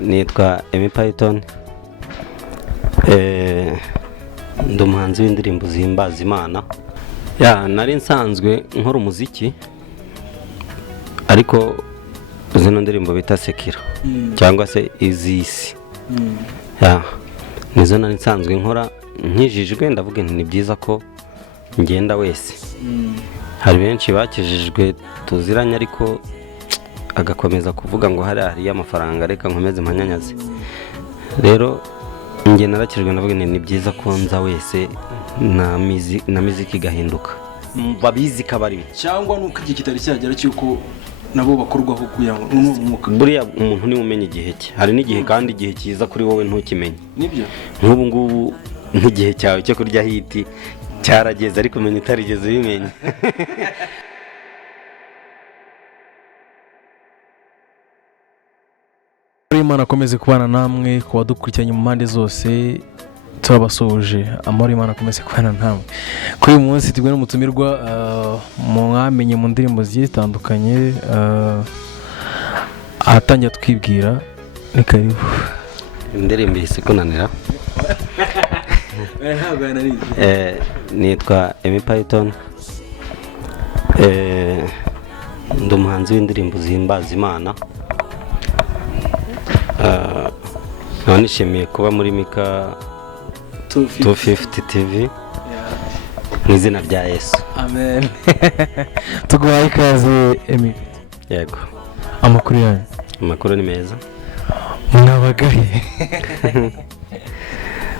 Nitwa Emi Python, ndi umuhanzi w'indirimbo zihimbaza Imana. Nari nsanzwe nkora umuziki ariko zino ndirimbo bita sekira cyangwa se izisi. Nizo nari nsanzwe nkora nkijijwe, ndavuga nti ni byiza ko ngenda wese. Hari benshi bakijijwe tuziranye ariko agakomeza kuvuga ngo hari amafaranga reka nkomeze manyanyaze. Rero nge narakijwe ndavuga ni byiza ko nza wese na muziki gahinduka. Babizi kabari cyangwa nuko igihe kitari cyagera cyuko nabo bakorwaho kugira ngo umwuka. Buriya umuntu ni umenye igihe cye. Hari n'igihe kandi igihe kiza kuri wowe ntukimenye. Nibyo. Nk'ubu ngubu nk'igihe cyawe cyo kurya hiti cyarageze ariko umenye utarigeze ubimenya. Imana akomeze kubana namwe, kuba dukurikiranye mu mpande zose turabasoje. Amahoro Imana akomeze kubana namwe. Kuri uyu munsi tugwe n'umutumirwa mwamenye mu ndirimbo zigiye zitandukanye, ahatangira twibwira ni karibu. Indirimbo isikunanira. Nitwa Emi Python, ndi umuhanzi w'indirimbo zihimbaza Imana. Nishimiye kuba muri Mika 250 TV mu izina rya Yesu. Amen. Tuguhaye ikaze Emi. Yego. Amakuru yanyu? Amakuru ni meza. Mwabagahe?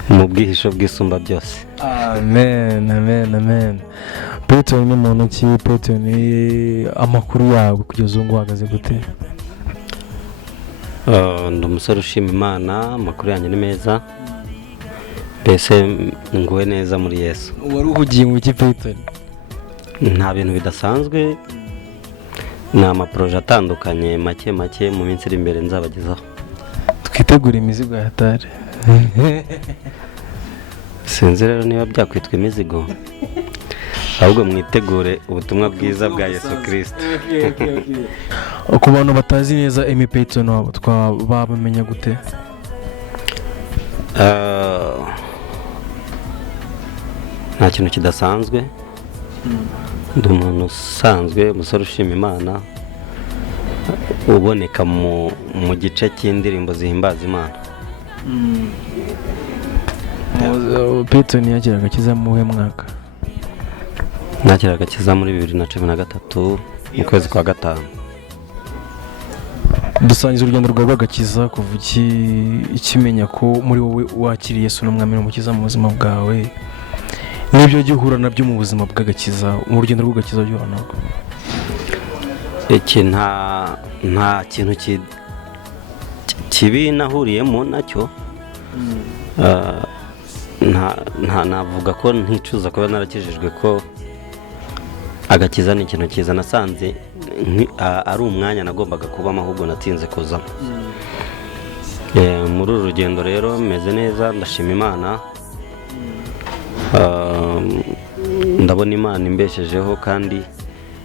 Mu bwihisho bw'isumba byose. Amen, amen, amen. Python ni muntu ki? Python ni amakuru yawe kugeza ubu uhagaze gute? Ndi umusore ushima Imana, amakuru yanjye ni meza. Mbese nguwe neza muri Yesu. Wari uhugiye mu ki Python? Nta bintu bidasanzwe, ni amaproje atandukanye make mu minsi iri imbere nzabagezaho. Twitegura imizigo ya hatari. Sinzi rero niba byakwitwa imizigo, ahubwo mwitegure ubutumwa bwiza bwa Yesu Kristo. Ku bantu batazi neza Emi Python wabo twabamenya gute? Nta kintu kidasanzwe, ndi umuntu usanzwe, umusore ushima Imana, uboneka mu gice cy'indirimbo zihimbaza Imana. Python yakira agakiza mu muhe mwaka? Nakira agakiza muri 2013 mu kwezi kwa gatanu. Dusangiza urugendo rwawe agakiza kuva ikimenya ko muri wowe wakiriye Yesu n'umwami n'umukiza mu buzima bwawe, n'ibyo ugiye uhura nabyo mu buzima bw'agakiza, mu rugendo rw'agakiza byo ntabwo nta kintu kibi nahuriyemo nacyo. Navuga ko nticuza kuba narakijijwe, ko agakiza ni ikintu cyiza. Nasanze ari umwanya nagombaga kubamo, ahubwo natinze kuzamo. Muri uru rugendo rero meze neza, ndashima Imana. Ndabona Imana imbeshejeho, kandi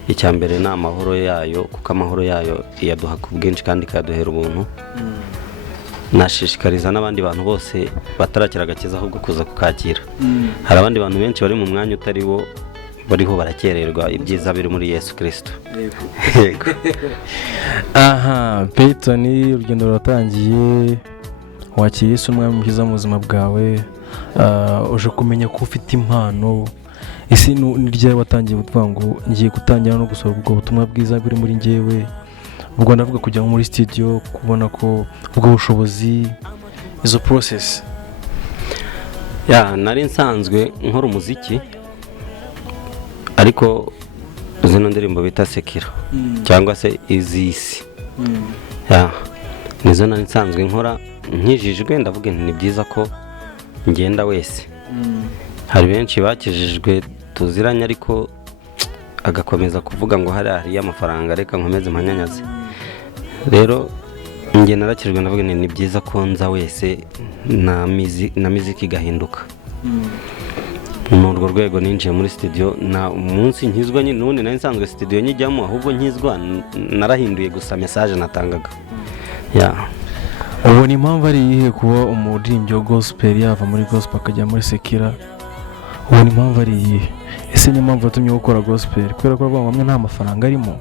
icya mbere ni amahoro yayo, kuko amahoro yayo iyaduha ku bwinshi kandi ikaduhera ubuntu. Nashishikariza n'abandi bantu bose batarakira agakiza ahubwo kuza kukakira. Hari abandi bantu benshi bari mu mwanya utari wo, bariho barakererwa ibyiza biri muri Yesu Kristo. Yego. Python, urugendo ruratangiye, wakiriye Yesu umwami n'umukiza mu buzima bwawe, uje kumenya ko ufite impano. Isi ni ryari watangiye kuvuga ngo ngiye gutangira no gusohora ubwo butumwa bwiza buri muri njyewe? Ubwo ndavuga kujya muri studio, kubona ko ubwo bushobozi, izo process. Nari nsanzwe nkora umuziki ariko zino ndirimbo bita sekira cyangwa se izisi. Nizo nari nsanzwe nkora nkijijwe, ndavuga nti ni byiza ko ngenda wese. Hari benshi bakijijwe tuziranye ariko agakomeza kuvuga ngo hari amafaranga reka nkomeze manyanyaze. Rero nge narakijwe ndavuga ni byiza ko nza wese na muziki gahinduka. Mu urwo rwego ninjiye muri studio, na umunsi nkizwa nyine n'ubundi nari nsanzwe studio nyijyamo, ahubwo nkizwa narahinduye gusa message natangaga. ubona impamvu ari iyihe kuba umuririmbyi wa gospel yava muri gospel akajya muri sekira? ubona impamvu ari iyihe? ese niyo mpamvu yatumye gukora gospel kubera ko bamwe nta mafaranga arimo?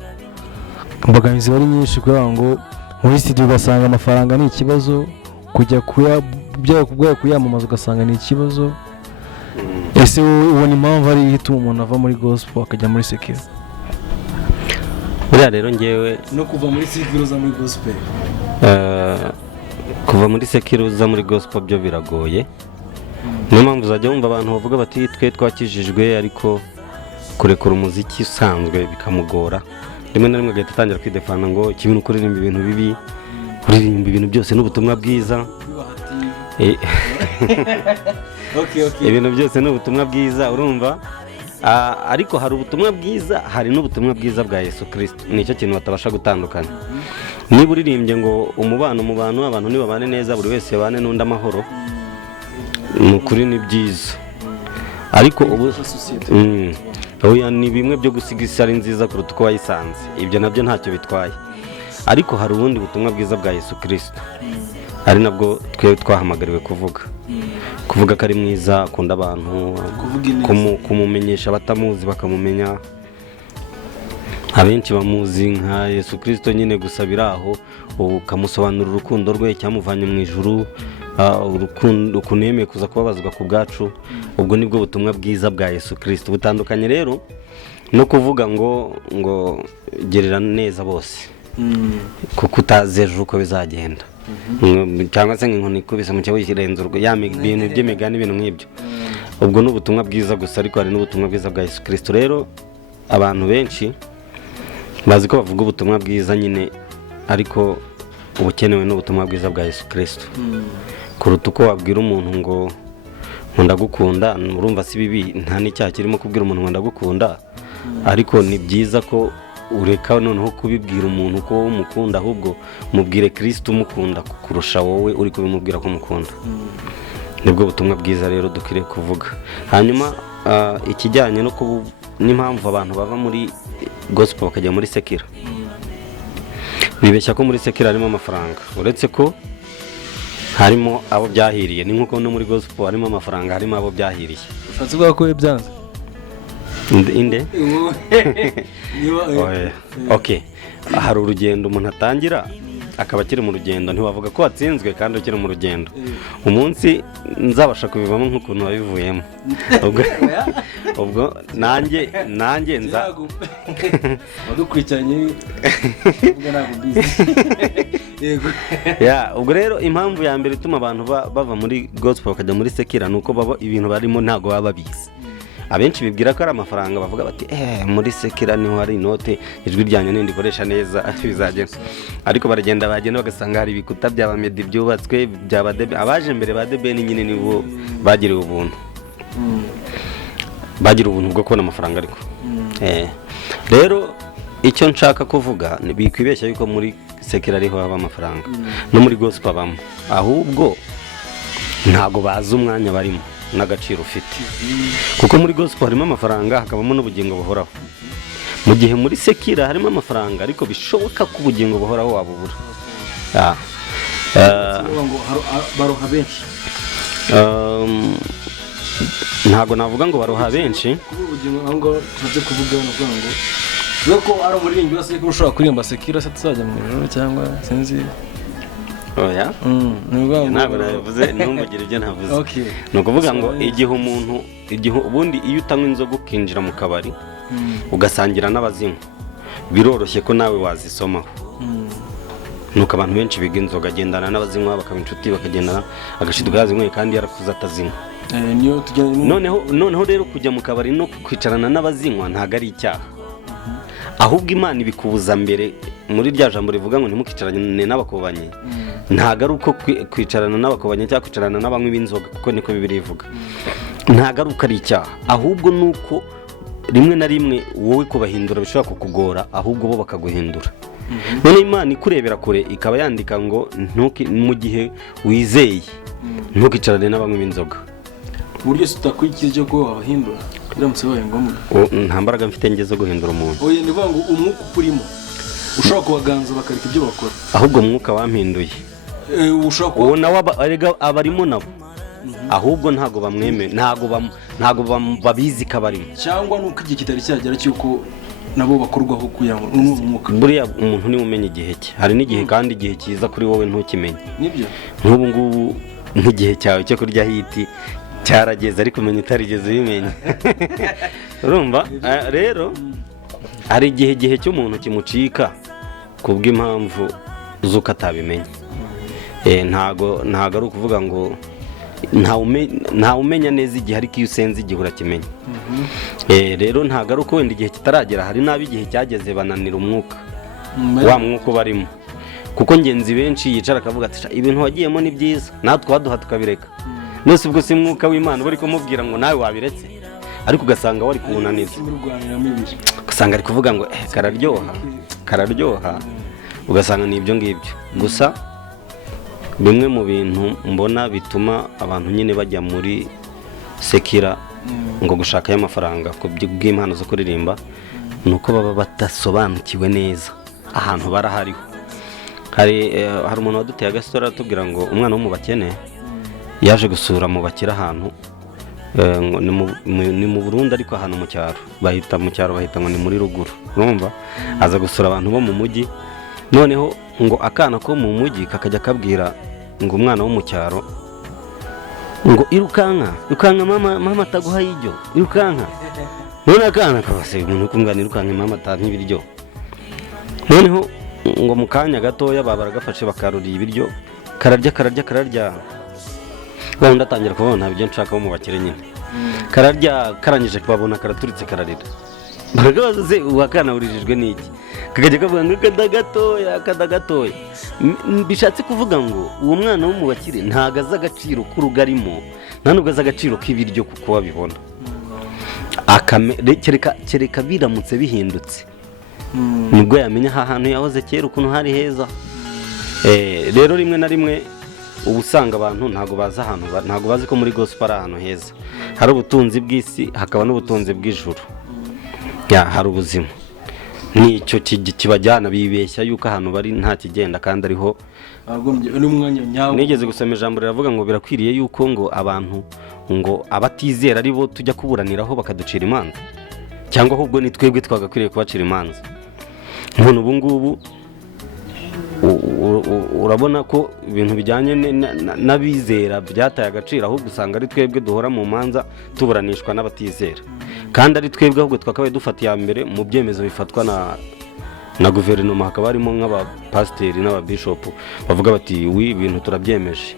imbogamizi bari nyinshi kugira ngo muri studio ugasanga amafaranga ni ikibazo, kujya kuyamamaza ugasanga ni ikibazo. ese ubona impamvu ari iyihe ituma umuntu ava muri gospel akajya muri sekira? buriya rero ngewe no kuva muri sekira uza muri gospel, kuva muri sekira uza muri gospel byo biragoye. niyo mpamvu uzajya wumva abantu bavuga bati twe twakijijwe ariko kurekura umuziki usanzwe bikamugora. rimwe na rimwe agahita atangira kwidefana ngo ikibi ni ukuririmba ibintu bibi, kuririmba ibintu byose n'ubutumwa bwiza. ibintu byose ni ubutumwa bwiza, urumva. ariko hari ubutumwa bwiza, hari n'ubutumwa bwiza bwa Yesu Kristo. nicyo kintu batabasha gutandukanya. niba uririmbye ngo umubano mu bantu, abantu nibabane neza, buri wese yabane n'undi amahoro, ni ukuri ni byiza. ariko ubu ni bimwe byo gusiga isi ari nziza kuruta uko wayisanze. ibyo nabyo ntacyo bitwaye. ariko hari ubundi butumwa bwiza bwa Yesu Kristo, ari nabwo twe twahamagariwe kuvuga ko ari mwiza, akunda abantu, kumumenyesha abatamuzi bakamumenya. abenshi bamuzi nka Yesu Kristo nyine, gusa biraho ukamusobanurira urukundo rwe cyamuvanye mu ijuru, urukundo kunemeye kuza kubabazwa ku bwacu. ubwo nibwo butumwa bwiza bwa Yesu Kristo. butandukanye rero no kuvuga ngo gerera neza bose, kuko utazi ejo uko bizagenda, cyangwa se nk'inkoni ikubise mu cyawe kirenze urwo, ibintu by'imigani, ibintu nk'ibyo. ubwo ni ubutumwa bwiza gusa, ariko hari n'ubutumwa bwiza bwa Yesu Kristo. rero abantu benshi bazi ko bavuga ubutumwa bwiza nyine, ariko ubukenewe n'ubutumwa bwiza bwa Yesu Kristo kuruta uko wabwira umuntu ngo ndagukunda. urumva si bibi, nta n'icyaha kirimo kubwira umuntu ngo ndagukunda, ariko ni byiza ko ureka noneho kubibwira umuntu ko wowe umukunda, ahubwo mubwire Kristo umukunda kurusha wowe uri kubimubwira ko umukunda. nibwo butumwa bwiza rero dukwiriye kuvuga. hanyuma ikijyanye n'impamvu abantu bava muri gospel bakajya muri sekira, bibeshya ko muri sekira harimo amafaranga, uretse ko harimo abo byahiriye. ni nk'uko no muri gospel harimo amafaranga, harimo abo byahiriye. ushatse kuvuga ko byanze inde? okay, hari urugendo umuntu atangira akaba akiri mu rugendo, ntiwavuga ko watsinzwe kandi ukiri mu rugendo. umunsi nzabasha kubivamo nk'ukuntu wabivuyemo, ubwo nanjye nza wadukurikiranye uvuga ntabwo mbizi. yego, ubwo rero impamvu ya mbere ituma abantu bava muri gospel bakajya muri sekira ni uko ibintu barimo ntabwo baba babizi. abenshi bibwira ko ari amafaranga, bavuga bati muri sekira niho hari inote, ijwi ryanjye nindikoresha neza bizagenda. ariko bagenda bagasanga hari ibikuta by'aba Meddy byubatswe, by'aba Debe. abaje mbere ba Debe nyine nibo bagiriwe ubuntu, bwo kubona amafaranga. ariko rero icyo nshaka kuvuga, bikwibeshya yuko muri sekira ariho haba amafaranga, no muri gospel abamo, ahubwo ntago bazi umwanya barimo n'agaciro ufite. kuko muri gospel harimo amafaranga, hakabamo n'ubugingo buhoraho, mu gihe muri sekira harimo amafaranga ariko bishoboka ko ubugingo buhoraho wabubura. baroha benshi, ntago navuga ngo baroha benshi, ubugingo aho ngo tuze kuvuga ngo ko ari umuririmbyi wese ko ushobora kuririmba sekira se tuzajya mu ijoro cyangwa sinzi. oya, ntabwo nabivuze, ntumugire ibyo navuze. ni ukuvuga ngo igihe ubundi iyo utanywa inzoga ukinjira mu kabari ugasangira n'abazinywa, biroroshye ko nawe wazisomaho. nuko abantu benshi biga inzoga, agendana n'abazinywa bakaba inshuti, bakagendana agashiduka yazinyweye kandi yarakuze atazinywa. noneho rero kujya mu kabari no kwicarana n'abazinywa ntabwo ari icyaha, ahubwo Imana ibikubuza mbere. muri rya jambo rivuga ngo ntimukicarane n'abakobanyi, ntabwo ari uko kwicarana n'abakobanyi cyangwa kwicarana n'abanywi b'inzoga, kuko niko Bibiliya ivuga. ntabwo ari uko ari icyaha, ahubwo ni uko rimwe na rimwe wowe kubahindura bishobora kukugora, ahubwo bo bakaguhindura. none Imana ikurebera kure ikaba yandika ngo mu gihe wizeye ntukicarane n'abanywi b'inzoga. uburyo utakurikije cyo ko wabahindura biramutse bibaye ngombwa. nta mbaraga mfite njye zo guhindura umuntu. oya, ni ukuvuga ngo umwuka ukurimo ushobora kubaganza bakareka ibyo bakora, ahubwo umwuka wampinduye uwo nawe abarimo nabo ahubwo ntago bamwemeye ntago babizi ko abarimo cyangwa nuko igihe kitari cyagera cyuko nabo bakorwaho kugira ngo umwuka buriya umuntu niwe umenya igihe cye hari n'igihe kandi igihe cyiza kuri wowe ntukimenye nibyo nk'ubu ngubu nk'igihe cyawe cyo kurya hiti cyarageze ariko umenya utarigeze ubimenya urumva rero hari igihe cy'umuntu kimucika kubw'impamvu z'uko atabimenya ntago ari ukuvuga ngo ntawe umenya neza igihe ariko iyo usenze igihe urakimenya rero ntago ari uko wenda igihe kitaragera hari n'abo igihe cyageze bananira umwuka wa mwuka ubarimo kuko ngenzi benshi yicara akavuga ati ibintu wagiyemo ni byiza natwe waduha tukabireka nose ubwo si mwuka w'Imana bari kumubwira ngo nawe wabiretse ariko ugasanga wari kuwunanira ugasanga ari kuvuga ngo kararyoha ugasanga ni ibyo ngibyo gusa bimwe mu bintu mbona bituma abantu nyine bajya muri sekira ngo gushakayo amafaranga ku bw'impano zo kuririmba ni uko baba badasobanukiwe neza ahantu barahariho hari umuntu waduteye agasora atubwira ngo umwana wo mu bakene yaje gusura mu bakira ahantu ni mu Burundi ariko ahantu mu cyaro bahita ngo ni muri ruguru urumva aza gusura abantu bo mu mujyi noneho ngo akana ko mu mujyi kakajya kabwira ngo umwana wo mu cyaro ngo irukanka mama ataguha ibiryo irukanka none akana kabase umuntu kumwana irukanka mama atanka ibiryo noneho ngo mu kanya gatoya baragafashe bakaruriye ibiryo kararya wenda atangira kubona ibyo nshaka bo mu bakire nyine kararya karangije kubabona karaturitse kararira baragabaze uwakana urijijwe n'iki kakajya kavuga ngo kadagatoya bishatse kuvuga ngo uwo mwana wo mu bakire ntago azi agaciro k'urugarimo nta nubwo azi agaciro k'ibiryo kuko babibona kereka biramutse bihindutse nibwo yamenya aha hantu yahoze kera ukuntu hari heza rero rimwe na rimwe uba usanga abantu ntago bazi ahantu ntago bazi ko muri gospel ari ahantu heza hari ubutunzi bw'isi hakaba n'ubutunzi bw'ijuru hari ubuzima nicyo kibajyana bibeshya yuko ahantu bari nta kigenda kandi ariho nigeze gusoma ijambo riravuga ngo birakwiriye yuko ngo abantu ngo abatizera ari bo tujya kuburaniraho bakaducira imanza cyangwa ahubwo ni twebwe twagakwiriye kubacira imanza none ubu ngubu urabona ko ibintu bijyanye n'abizera byataye agaciro ahubwo usanga ari twebwe duhora mu manza tuburanishwa n'abatizera kandi ari twebwe ahubwo twakabaye dufata iya mbere mu byemezo bifatwa na guverinoma hakaba harimo nk'abapasiteri n'ababishopu bavuga bati ibintu turabyemeje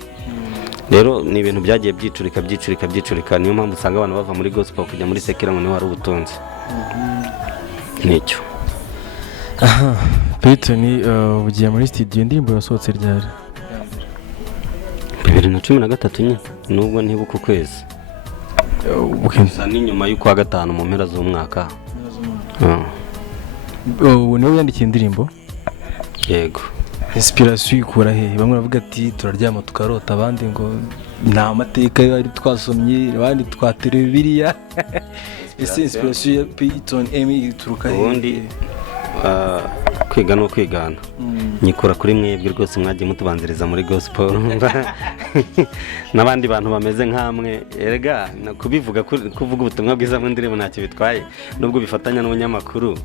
rero ni ibintu byagiye byicurika niyo mpamvu usanga abantu bava muri gospel kujya muri sekira ngo niho hari ubutunzi nicyo Peyton ugiye muri studio indirimbo yasohotse ryari 2013 nyine nubwo ntibuka ukwezi gusa ni nyuma y'ukwa gatanu mu mpera z'umwaka niwe yandikiye indirimbo yego inspiration ikura he bamwe bavuga ati turaryama tukarota abandi ngo nta mateka yari twasomye abandi twatere Bibiliya ese inspiration ya Peyton ituruka he ubundi kwiga no kwigana nyikora kuri mwebwe rwose mwagiye mutubanziriza muri gospel n'abandi bantu bameze nkamwe erega kubivuga kuvuga ubutumwa bwiza mu ndirimbo ntacyo bitwaye nubwo bifatanya n'ubunyamakuru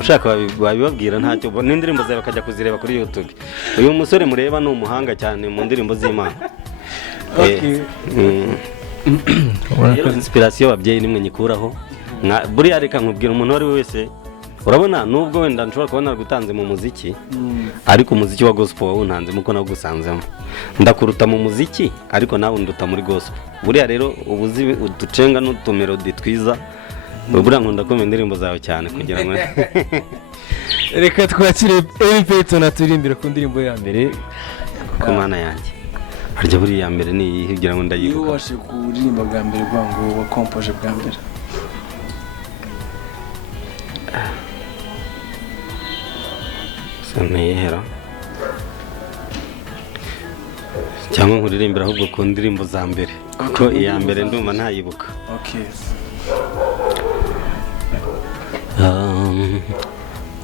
ushaka babibabwira ntacyo n'indirimbo zawe bakajya kuzireba kuri YouTube uyu musore mureba ni umuhanga cyane mu ndirimbo z'Imana rero inspiration y'ababyeyi nimwe nyikuraho buriya reka nkubwira umuntu wari wese urabona nubwo wenda nshobora kubona gutanze mu muziki ariko umuziki wa gospel wawuntanze muko nagusanzemo ndakuruta mu muziki ariko nawe nduta muri gospel buriya rero ubuzi uducenga n'utumelodi twiza buriya nkunda kumva indirimbo zawe cyane kugira ngo reka twakire Peyton aturimbira ku ndirimbo ya mbere ku mana yanjye harya buriya mbere ni kugira ngo ndayibuka iyo washe kuririmba bwa mbere bwango wa compose bwa mbere ntiyihera cyangwa nkuririmbira ahubwo ku ndirimbo za mbere kuko iya mbere ndumva ntayibuka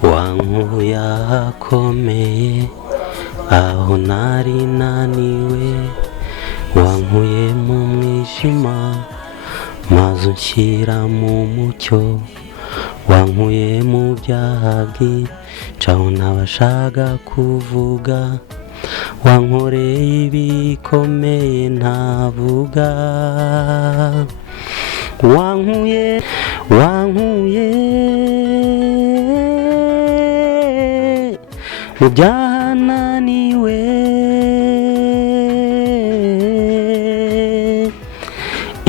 wankuye ahakomeye aho nari naniwe wankuye mu mwijima maze unshyira mu mucyo wankuye mu byaha byincaho ntabashaga kuvuga wankoreye ibikomeye ntavuga wankuye mu byaha naniwe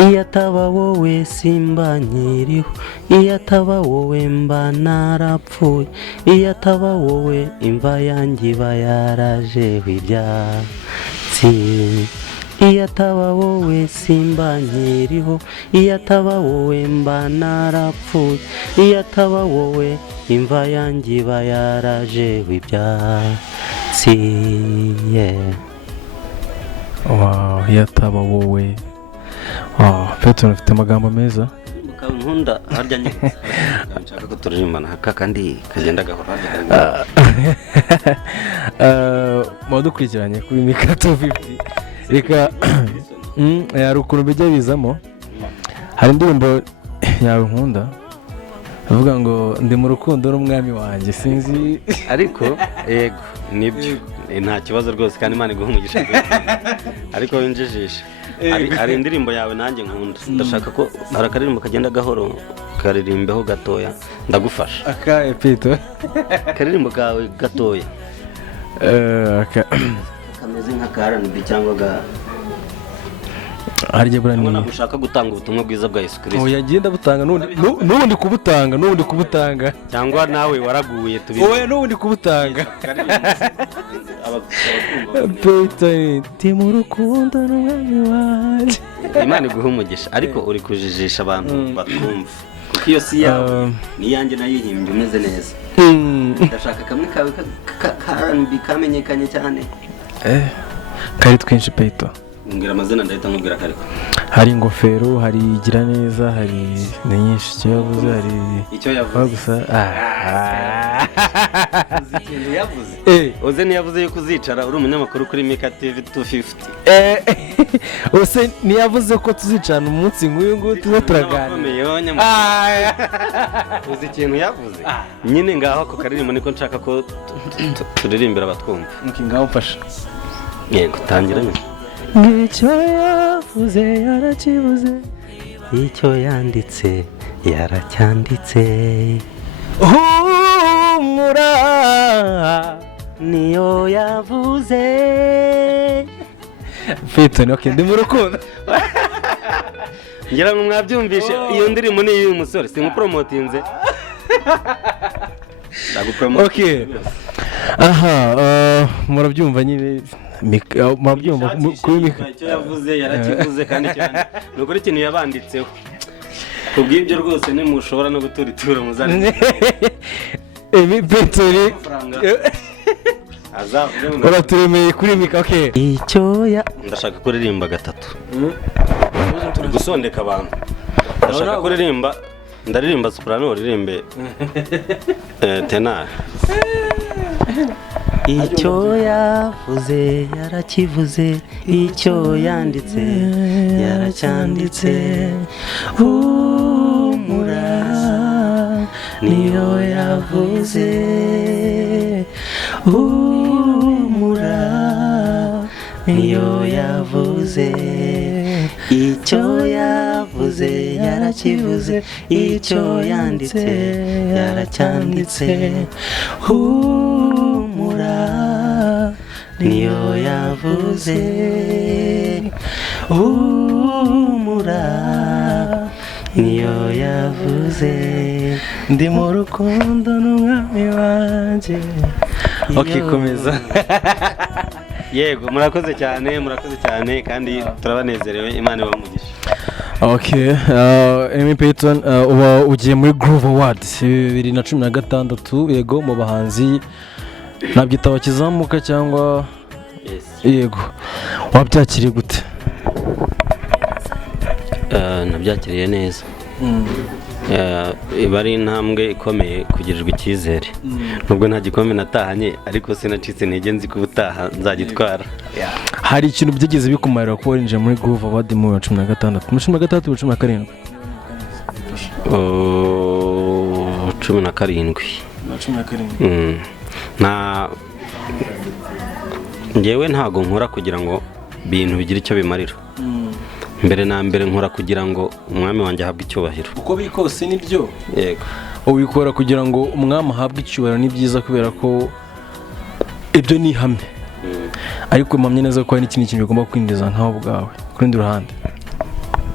iyo ataba wowe simba nkiriho iyo ataba wowe mba narapfuye iyo ataba wowe imva yanjye iba yarajeho ibyatsi iyo ataba wowe simba nkiriho iyo ataba wowe mba narapfuye iyo ataba wowe imva yanjye iba yarajeho ibyatsi iyo ataba wowe Petero ufite amagambo meza nkunda harya nshaka ko turirimbana kandi kagenda gahora mudukurikiranye kuri Mika 250 reka hari ukuntu bijya bizamo hari indirimbo yawe nkunda avuga ngo ndi mu rukundo n'umwami wanjye sinzi ariko yego nibyo nta kibazo rwose kandi Imana iguha umugisha ariko winjijisha hari indirimbo yawe nanjye nkunda ndashaka ko hari akaririmbo kagenda gahoro karirimbeho gatoya ndagufasha akaye Pito akaririmbo kawe gatoya kameze nka R&B cyangwa harya burani ntabwo ushaka gutanga ubutumwa bwiza bwa Yesu Kristo yagenda butanga n'ubundi kubutanga cyangwa nawe waraguye oya n'ubundi kubutanga Pito ndi mu rukundo n'umwami wanjye Imana iguha umugisha ariko uri kujijisha abantu batwumva kuko iyo si yawe niyanjye nayihimbye umeze neza ndashaka kamwe kawe R&B kamenyekanye cyane kari twinshi Pito mbwira amazina ndahita nkubwira ko ariko hari ingofero hari igira neza hari ni nyinshi icyo yavuze hari icyo yavuze gusa uze ntiyavuze yuko uzicara uri umunyamakuru kuri Mika TV 250 use ntiyavuze ko tuzicarana umunsi nk'uyu nguyu tuba turaganira uzi ikintu yavuze nyine ngaho ako karirimbo niko nshaka ko turirimbira abatwumva ngaho mfasha yego tangira nyine icyo yavuze yarakivuze icyo yanditse yaracyanditse humura niyo yavuze Pito ni ndi mu rukundo ngira ngo mwabyumvishe iyo ndirimbo ni y'uyu musore simupromotinze okay murabyumva nyine murabyumva kuri Mika icyo yavuze yarakivuze kandi cyane ni ukuri ikintu yabanditseho kubw'ibyo rwose nimushobora no gutura ituro muzane Pito uraturemeye kuri Mika okay icyo ndashaka kuririmba gatatu turi gusondeka abantu ndashaka kuririmba ndaririmba soprano uririmbe tenor icyo yavuze yarakivuze icyo yanditse yaracyanditse humura niyo yavuze humura niyo yavuze icyo yavuze yarakivuze icyo yanditse yaracyanditse humura niyo yavuze humura niyo yavuze ndi mu rukundo n'umwami wanjye okay komeza yego murakoze cyane kandi turabanezerewe Imana ibamugisha okay Amy Peyton uba ugiye muri Groove Awards 2016 yego mu bahanzi nabyita bakizamuka cyangwa yego wabyakiriye gute nabyakiriye neza iba ari intambwe ikomeye kugirirwa icyizere nubwo nta gikombe natahanye ariko sinacitse intege nzi ko ubutaha nzagitwara. hari ikintu byigeze bikumarira kuba warinjiye muri Groove Award mu 2016 mu 2016 mu 2017 17 nta ngewe ntago nkora kugira ngo ibintu bigire icyo bimarira. Mbere na mbere nkora kugira ngo umwami wanjye ahabwe icyubahiro. Uko bikose nibyo. Yego. Ubikora kugira ngo umwami ahabwe icyubahiro ni byiza kubera ko ibyo ni ihame. Ariko mpamye neza ko hari n'ikindi kintu bigomba kwinjiza nkaho bwawe ku rundi ruhande.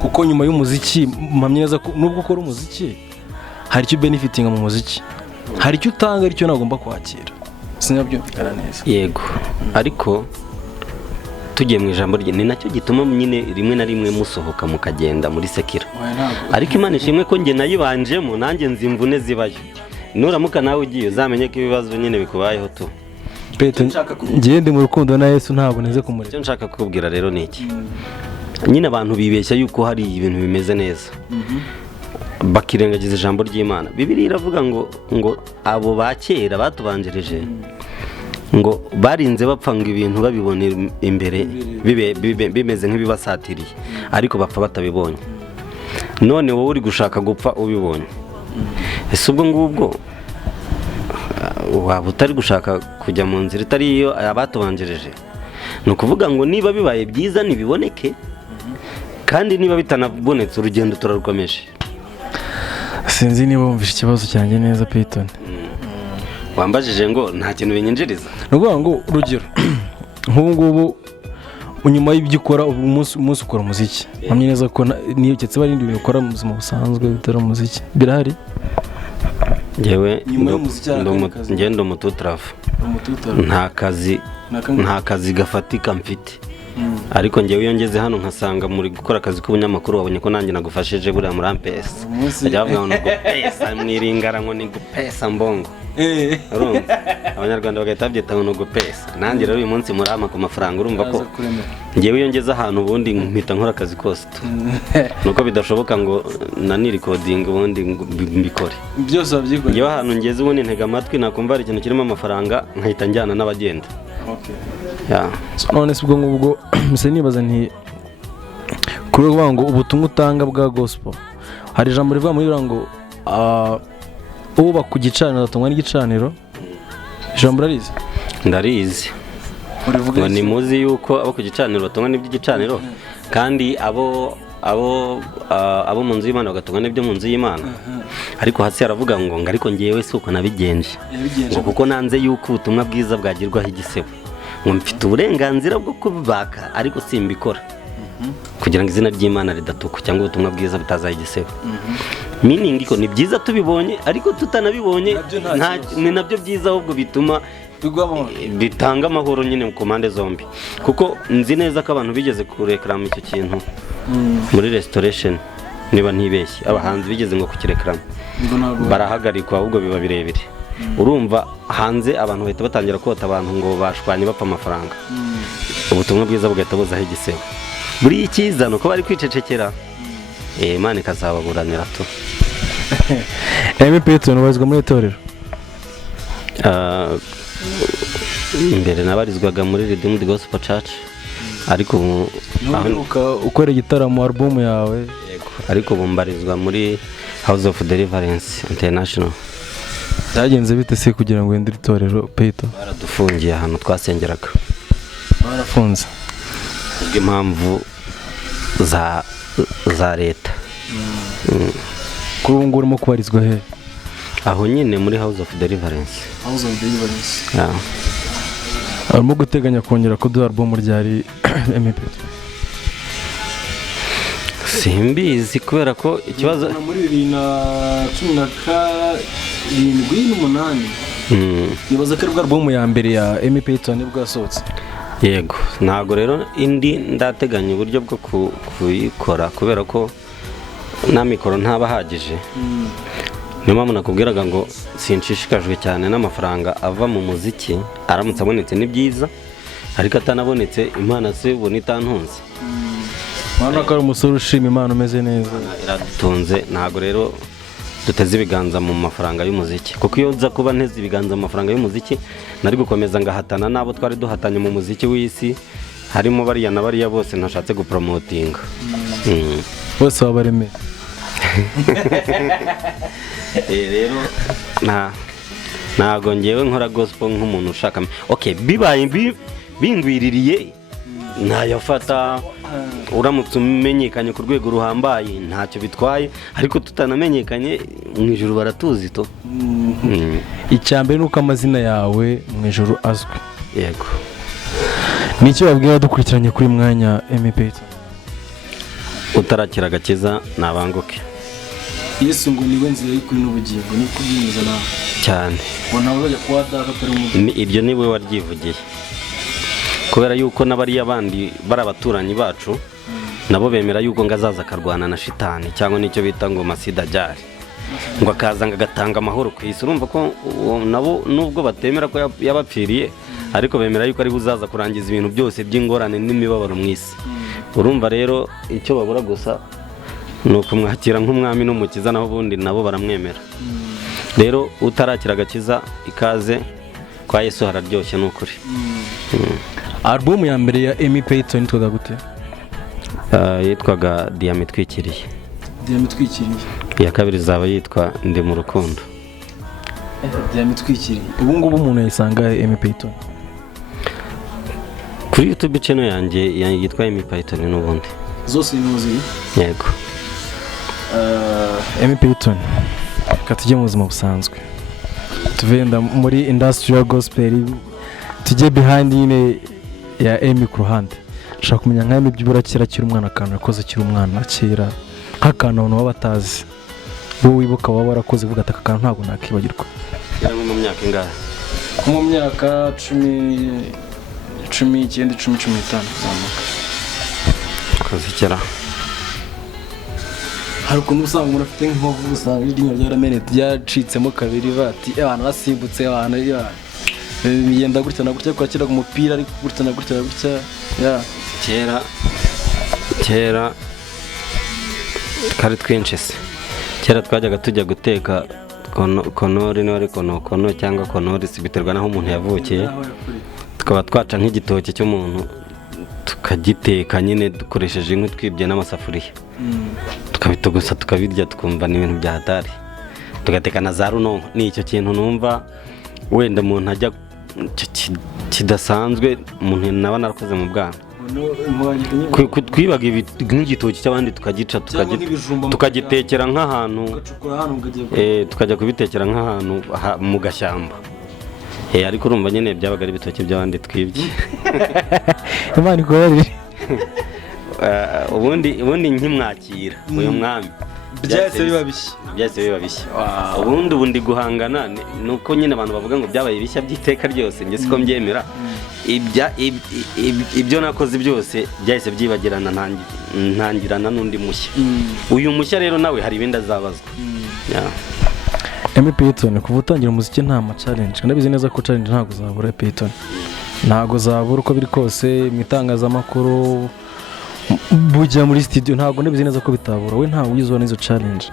Kuko nyuma y'umuziki mpamye neza ko nubwo ukora umuziki hari icyo benefitinga mu muziki. Hari icyo utanga aricyo nagomba kwakira. Sinabyumvikana neza. Yego. Ariko tugiye mu ijambo rye ni nacyo gituma nyine rimwe na rimwe musohoka mukagenda muri sekira. Ariko Imana ishimwe ko nge nayibanjemo nanjye nzimvune zibayo. Nuramuka nawe ugiye uzamenye ko ibibazo nyine bikubayeho tu. Peto ngende mu rukundo na Yesu ntabwo neze kumureka. Icyo nshaka kukubwira rero ni iki? Nyine abantu bibeshya yuko hari ibintu bimeze neza. Bakirengagiza ijambo ry'Imana. Bibiliya iravuga ngo abo bakera batubanjirije ngo barinze bapfa ngo ibintu babibona imbere bimeze nk'ibibasatiriye ariko bapfa batabibonye. None wowe uri gushaka gupfa ubibonye. Ese ubwo ngubwo waba utari gushaka kujya mu nzira itari iyo abatubanjirije? Ni ukuvuga ngo niba bibaye byiza nibiboneke kandi niba bitanabonetse urugendo turarukomeje. Sinzi niba wumvise ikibazo cyanjye neza Peyton. Wambajije ngo nta kintu binyinjiriza. Nuvuga ngo urugero nk'ubu ngubu unyuma y'ibyo ukora umunsi ukora umuziki. Mpamye neza ko niyo cyetse bari ibintu ukora mu buzima busanzwe bitari umuziki. Birahari? Ngewe ngendo mututrafu. Nta kazi gafatika mfite. Ariko ngewe iyo ngeze hano nkasanga muri gukora akazi k'ubunyamakuru wabonye ko nanjye nagufashije buriya muri Ampesa. Ajya bavuga ngo gupesa mwiringara ngo ni gupesa mbongo. Urumva abanyarwanda bagahita babyita ngo gupesa. Nanjye rero uyu munsi murama ku mafaranga urumva ko ngewe iyo ngeze ahantu ubundi mpita nkora akazi kose. Nuko bidashoboka ngo nani recording ubundi mbikore. Byose babyikora. Ngewe ahantu ngeze ubundi ntega amatwi nakumva hari ikintu kirimo amafaranga nkahita njyana n'abagenda. Okay. Yeah. None se ubwo ngubwo mise nibaza nti kuri uvuga ngo ubutumwa utanga bwa gospel hari ijambo rivuga muri ngo uba ku gicaniro atungwa n'igicaniro. Ijambo rarize? Ndarizi. Ngo ni muzi yuko abo ku gicaniro batungwa n'iby'igicaniro kandi abo mu nzu y'Imana bagatungwa n'ibyo mu nzu y'Imana. Ariko hasi haravuga ngo ariko ngewe si uko nabigenje ngo kuko nanze yuko ubutumwa bwiza bwagirwaho igisebo ngo mfite uburenganzira bwo kubibaka ariko simbikora kugira ngo izina ry'Imana ridatuka cyangwa ubutumwa bwiza butazaha igisebo. Meaning ko ni byiza tubibonye ariko tutanabibonye ni nabyo byiza ahubwo bituma bitanga amahoro nyine ku mpande zombi kuko nzi neza ko abantu bigeze kurekrama icyo kintu muri restoration niba ntibeshye abahanzi bigeze ngo kukirekrama barahagarikwa ahubwo biba birebire. Urumva hanze abantu bahita batangira kota abantu ngo bashwanye bapfa amafaranga ubutumwa bwiza bugahita buzaho igisebo. Buri ikiza nuko bari kwicecekera Imana ikazababuranira tu. Peyton ubazwa muri itorero? Imbere nabarizwaga muri Redeemed Gospel Church ariko ukora igitaramo album yawe. Ariko bumbarizwa muri House of Deliverance International. Byagenze bite se kugira ngo wende itorero Peyton? Baradufungiye ahantu twasengeraga. Barafunze impamvu za leta. Kuri ubu ngubu urimo kubarizwa he? Aho nyine muri House of Deliverance. House of Deliverance. Arimo guteganya kongera kuduha album ryari MP? Simbizi kubera ko ikibazo muri 2017-18 nibaza ko ari album ya mbere ya MP Peyton nibwo yasohotse. Yego ntago rero indi ndateganya uburyo bwo kuyikora kubera ko nta mikoro ntabahagije. Niyo mpamvu nakubwiraga ngo sinshishikajwe cyane n'amafaranga ava mu muziki. Aramutse abonetse ni byiza ariko atanabonetse Imana se ubona itantunze. urabona ko ari umusore ushima Imana umeze neza. iradutunze ntabwo rero duteze ibiganza mu mafaranga y'umuziki kuko iyo nza kuba nteze ibiganza mu mafaranga y'umuziki nari gukomeza ngahatana n'abo twari duhatanye mu muziki w'isi harimo bariya na bariya bose ntashatse gupromotinga bose babaremeye. rero ntabwo ngewe nkora gospel nk'umuntu ushaka bibaye bingwiririye ntayafata uramutse umenyekanye ku rwego ruhambaye ntacyo bitwaye ariko tutanamenyekanye mu ijuru baratuzi to. Icyambere nuko amazina yawe mu ijuru azwi. Yego. Nicyo babwira dukurikiranye kuri mwanya Emmy Payton. Utarakira agakiza nabanguke. Yesu ngo niwe nzira y'ukuri n'ubugingo ni kubyemeza nawe. Cyane. Bona urajya kwa data atari mu. Ibyo niwe waryivugiye. Kubera yuko n'abariya bandi barabaturanyi bacu nabo bemera yuko ngazaza akarwana na shitani cyangwa nicyo bita ngo masidajari ngo akaza ngagatanga amahoro ku isi. Urumva ko nabo nubwo batemera ko yabapfiriye ariko bemera yuko ari buzaza kurangiza ibintu byose by'ingorane n'imibabaro mu isi. Urumva rero icyo babura gusa ni ukumwakira nk'umwami n'umukiza naho ubundi nabo baramwemera. Rero utarakira agakiza ikaze kwa Yesu hararyoshye n'ukuri. Album ya mbere ya Emmy Payton yitwaga gute? Yitwaga Diyama Itwikiriye. Diyama Itwikiriye. Iya kabiri zaba yitwa Ndi mu rukundo. Diyama Itwikiriye. Ubu ngubu umuntu yisanga Emmy Payton. Kuri YouTube channel yanjye yitwa Emmy Payton n'ubundi. Zose ni ziri? Yego. Emmy Payton. Katujye mu buzima busanzwe. Tuvenda muri industrial gospel tujye behind ya Emmy ku ruhande. Shaka kumenya nka Emmy byibura kira umwana kana yakoze kiri umwana kera nk'akantu abantu batazi. Bo wibuka waba warakoze vuga ati akantu ntabwo nakibagirwa. Yari mu myaka ingahe? Mu myaka 10 19 15 zamuka. Koze kera. Hari ukuntu usanga umuntu afite nk'inkovu usanga iryinyo ryaramenetse ryacitsemo kabiri bati abantu basimbutse abantu yenda gutya na gutya kwakira ku mupira ariko gutya na gutya ya kera kari twinshi se. Kera twajyaga tujya guteka konori n'ari kono cyangwa konori biterwa naho umuntu yavukiye. Tukaba twaca nk'igitoki cy'umuntu tukagiteka nyine dukoresheje inkwi twibye n'amasafuriya. Tukabitogusa tukabirya tukumva ni ibintu bya hatari. Tugateka na za runonko. Ni icyo kintu numva wenda umuntu ajya kidasanzwe umuntu naba narakoze mu bwana. Twibaga nk'igitoki cy'abandi tukagica tukagitekera nk'ahantu tukajya kubitekera nk'ahantu mu gashyamba. Ariko urumva nyine byabaga ari ibitoki by'abandi twibye. Imana ikorere. Ubundi nkimwakira uyu mwami byahise biba bishya. Ubundi guhangana nuko nyine abantu bavuga ngo byabaye bishya by'iteka ryose njye siko mbyemera. Ibyo nakoze byose byahise byibagirana ntangirana n'undi mushya. Uyu mushya rero nawe hari ibindi azabazwa. Emmy Payton kuva utangira umuziki nta ma challenge kandi bizi neza ko challenge ntago zabura Payton. Ntago zabura uko biri kose mu itangazamakuru bujya muri studio ntago ndabizi neza ko bitabura. We ntawe uyizwa n'izo challenge.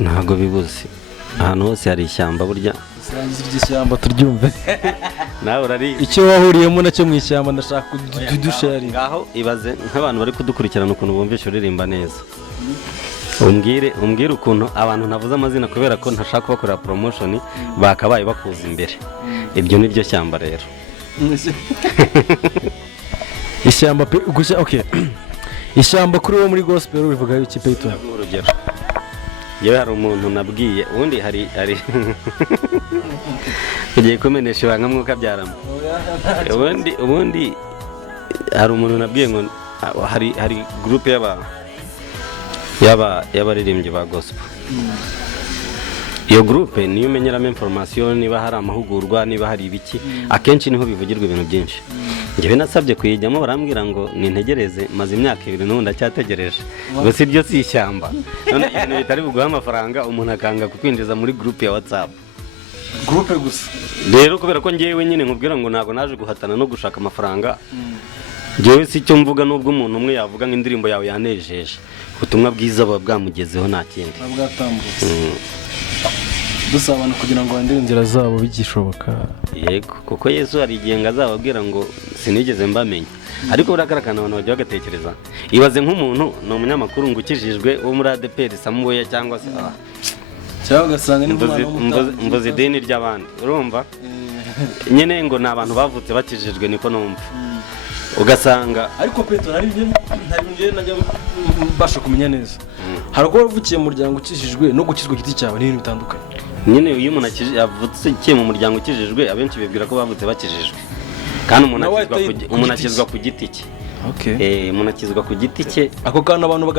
Ntago bibuze. Ahantu hose hari ishyamba burya. Sangiza igishyamba turyumve. Nawe urari icyo wahuriyemo nacyo mu ishyamba ndashaka kudushari. Ngaho ibaze nk'abantu bari kudukurikirana ukuntu bumvisha uririmba neza. Umbwire ukuntu abantu navuze amazina kubera ko ntashaka kubakorera promotion bakabaye bakuza imbere. Ibyo niryo shyamba rero. Ishyamba gushya okay. Ishyamba kuri wo muri gospel bivuga iki Payton? Urugero. Yewe hari umuntu nabwiye ubundi hari ugiye kumenesha ibanga mwuka byaramo. Ubundi hari umuntu nabwiye ngo hari group y'abaririmbyi ba gospel. Iyo groupe niyo umenyeramo information niba hari amahugurwa niba hari ibiki akenshi niho bivugirwa ibintu byinshi. Njyewe nasabye kuyijyamo barambwira ngo nintegereze maze imyaka 2 n'ubundi acyategereje. Gusa ibyo si ishyamba. None ibintu bitari buguha amafaranga umuntu akanga kukwinjiza muri groupe ya WhatsApp. Groupe gusa. Rero kubera ko ngiyewe nyine nkubwira ngo nago naje guhatana no gushaka amafaranga. njyewe si cyo mvuga nubwo umuntu umwe yavuga nk'indirimbo yawe yanejeje ubutumwa bwiza buba bwamugezeho nta kindi bwatambutse dusaba abantu kugira ngo bandire inzira zabo bigishoboka yego kuko Yesu hari igihe ngo azababwira ngo sinigeze mbamenya ariko burakarakana abantu bajya bagatekereza ibaze nk'umuntu ni umunyamakuru ngo ukijijwe wo muri ADPR Samuel cyangwa se cyangwa ugasanga ni umwana mvuze idini ry'abandi urumva nyine ngo ni abantu bavutse bakijijwe niko numva ugasanga ariko Petero hari ibyo najya mbasha kumenya neza hari uko wavukiye mu muryango ukijijwe no gukizwa giti cyawe n'ibintu bitandukanye nyine uyu umuntu avutse mu muryango ukijijwe abenshi bibwira ko bavutse bakijijwe kandi umuntu akizwa ku giti cye umuntu akizwa ku giti cye ako kantu abantu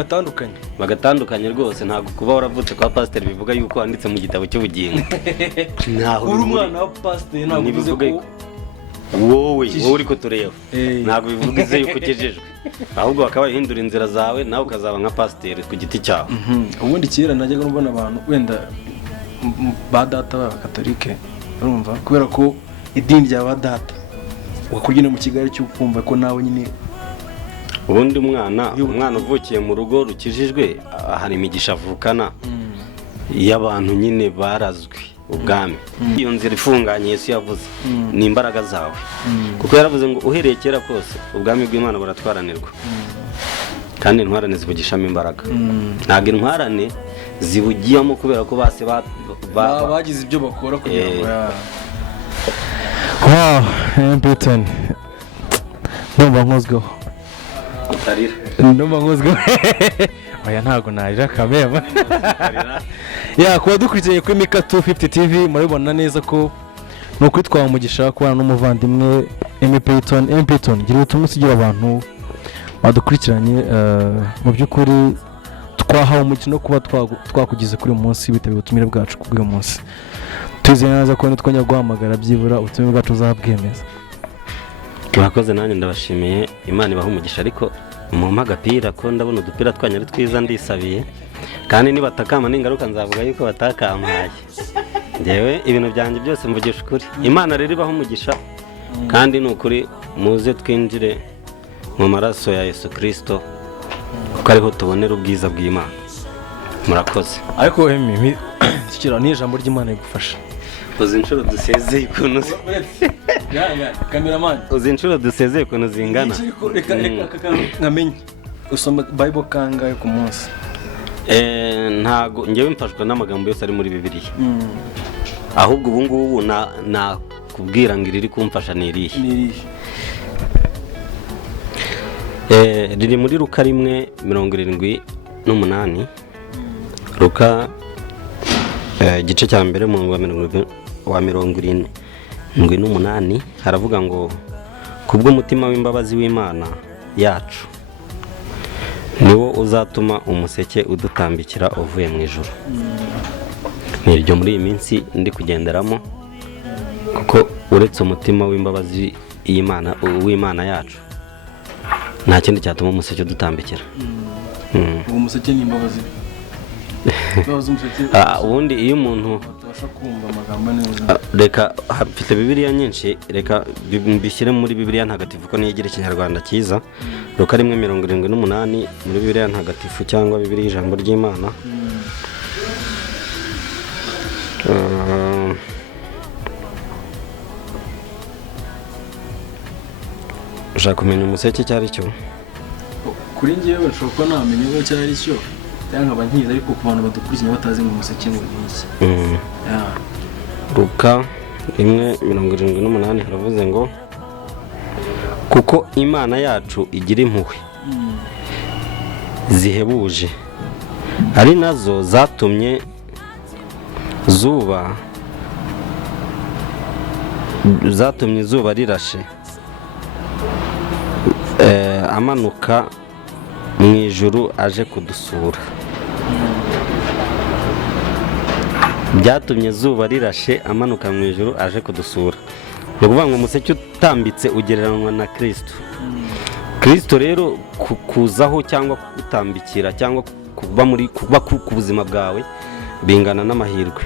bagatandukanye rwose ntabwo kuba waravutse kwa pasiteri bivuga yuko wanditse mu gitabo cy'ubugingo ntaho uri umwana wa pasiteri ntabwo bivuze ko wowe uri kutureba ntabwo bivuze yuko ukijijwe ahubwo bakaba bahindura inzira zawe nawe ukazaba nka pasiteri ku giti cyawe ubundi kera najyaga mbona abantu wenda ba data b'abakatolike urumva kubera ko idini rya ba data wakurya mu kigali cyo kumva ko nawe nyine ubundi umwana uvukiye mu rugo rukijijwe hari imigisha avukana y'abantu nyine barazwi ubwami iyo nzira ifunganye Yesu yavuze ni imbaraga zawe kuko yaravuze ngo uhereye kera kose ubwami bw'Imana buratwaranirwa kandi intwarane zibugishamo imbaraga ntabwo intwarane zibugiyemo kubera ko base bagize ibyo bakora kugira ngo Everton ndumva nkozweho oya ntago narira kamema kuba dukurikiye kuri Mika 250 TV murabibona neza ko ni ukwitwara umugisha kubana n'umuvandimwe Everton gira ubutumwa usigira abantu badukurikiranye mu by'ukuri twahawe umugisha no kuba twakugize kuri uyu munsi bitewe ubutumire bwacu kuri uyu munsi twizeye neza ko nitwongera guhamagara byibura ubutumire bwacu uzabwemeza murakoze nanjye ndabashimiye Imana ibaha umugisha ariko mumpa agapira ko ndabona udupira twanyu ari twiza ndisabiye kandi nibatakama n'ingaruka nzavuga yuko batakampaye njyewe ibintu byanjye byose mvugisha ukuri Imana rero ibaha umugisha kandi ni ukuri muze twinjire mu maraso ya Yesu Kristo kuko ariho tubonera ubwiza bw'Imana murakoze ariko kikira ni ijambo ry'Imana rigufasha uzi inshuro dusezeye ukuntu cameraman uzi inshuro dusezeye ukuntu zingana reka nkamenye usoma Bible kangahe ku munsi ntago njyewe mfashwa n'amagambo yose ari muri Bibiliya ahubwo ubu ngubu nakubwira ngo iriri kumfasha ni irihe riri muri Luka 1:78 Luka igice cya mbere mu wa 78 haravuga ngo kubw'umutima w'imbabazi w'Imana yacu niwo uzatuma umuseke udutambikira uvuye mu ijuru niryo muri iyi minsi ndi kugenderamo kuko uretse umutima w'imbabazi w'Imana yacu nta kindi cyatuma umuseke udutambikira uwo museke ni imbabazi ubundi iyo umuntu abasha kumva amagambo neza reka hafite Bibiliya nyinshi reka mbishyire muri Bibiliya ntagatifu ko niyigira ikinyarwanda cyiza Luka 1:78 muri Bibiliya ntagatifu cyangwa Bibiliya ijambo ry'Imana ushaka kumenya umuseke icyo ari cyo kuri njyewe nshobora kuba namenya ngo icyo ari cyo cyangwa nkaba nkizi ariko ku bantu badukurikiye batazi ngo umuseke ngo ni iki Luka 1:78 haravuze ngo kuko Imana yacu igira impuhwe zihebuje ari nazo zatumye izuba rirashe amanuka mu ijuru aje kudusura byatumye izuba rirashe amanuka mu ijuru aje kudusura ni ukuvuga ngo umuseke utambitse ugereranywa na Kristo rero kuzaho cyangwa kugutambikira cyangwa kuba ku buzima bwawe bingana n'amahirwe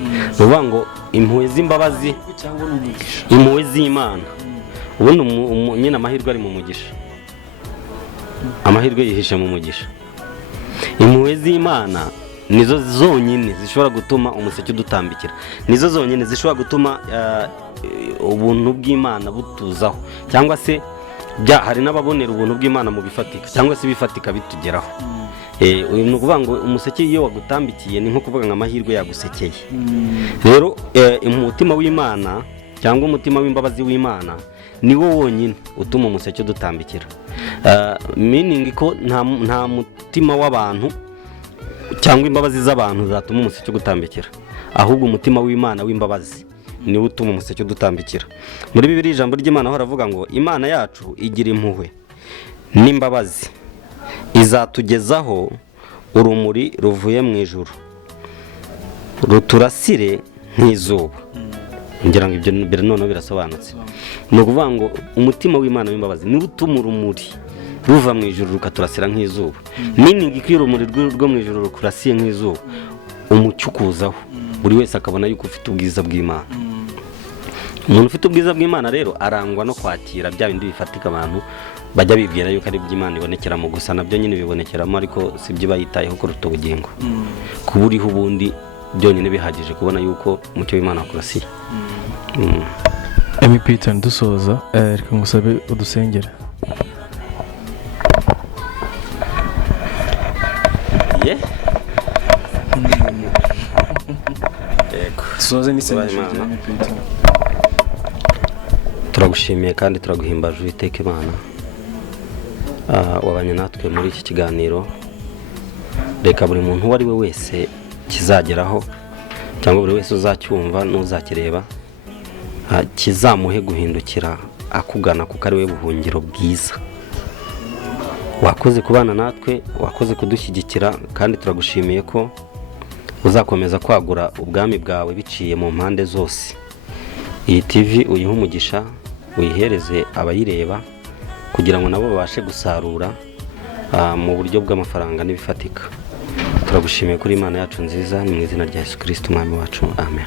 ni ukuvuga ngo impuhwe z'imbabazi impuhwe z'Imana ubundi nyine amahirwe ari mu mugisha amahirwe yihishe mu mugisha. Impuhwe z'Imana nizo zonyine zishobora gutuma umuseke udutambikira, nizo zonyine zishobora gutuma ubuntu bw'Imana butuzaho, cyangwa se hari n'ababonera ubuntu bw'Imana mu bifatika, cyangwa se bifatika bitugeraho. Uyu ni ukuvuga ngo umuseke iyo wagutambikiye ni nko kuvuga ngo amahirwe yagusekeye. Rero umutima w'Imana cyangwa umutima w'imbabazi w'Imana niwo wonyine utuma umuseke udutambikira. Meaning ko nta mutima w'abantu cyangwa imbabazi z'abantu zatuma umuseke ugutambikira, ahubwo umutima w'Imana w'imbabazi niwo utuma umuseke udutambikira. Muri Bibiliya ijambo ry'Imana aho ravuga ngo Imana yacu igira impuhwe n'imbabazi, izatugezaho urumuri ruvuye mu ijuru ruturasire nk'izuba. Ngira ngo ibyo mbere none birasobanutse. Ni ukuvuga ngo umutima w'Imana w'imbabazi niwo utuma urumuri ruva mu ijuru rukaturasira nk'izuba. Meaning ko urumuri rwo mu ijuru rukurasiye nk'izuba, umucyo ukuzaho, buri wese akabona yuko ufite ubwiza bw'Imana. Umuntu ufite ubwiza bw'Imana rero arangwa no kwakira bya bindi bifatika abantu bajya bibwira yuko ari iby'Imana ibonekeramo gusa, nabyo nyine bibonekeramo ariko si byo bayitayeho kuruta ubugingo. Kuba uriho ubundi byonyine bihagije kubona yuko umucyo w'Imana wakurasiye. Peter, dusoza reka ngusabe udusengera. Soze n'isengesho rya Peter. Turagushimiye kandi turaguhimbaje Uwiteka Imana, wabanye natwe muri iki kiganiro. Reka buri muntu uwo ari we wese kizageraho, cyangwa buri wese uzacyumva n'uzakireba, kizamuhe guhindukira akugana kuko ari we buhungiro bwiza. Wakoze kubana natwe, wakoze kudushyigikira, kandi turagushimiye ko uzakomeza kwagura ubwami bwawe biciye mu mpande zose. Iyi TV uyihe umugisha, uyihereze abayireba kugira ngo nabo babashe gusarura mu buryo bw'amafaranga n'ibifatika. Turagushimiye kuri Imana yacu nziza, ni mu izina rya Yesu Kristo umwami wacu, amen.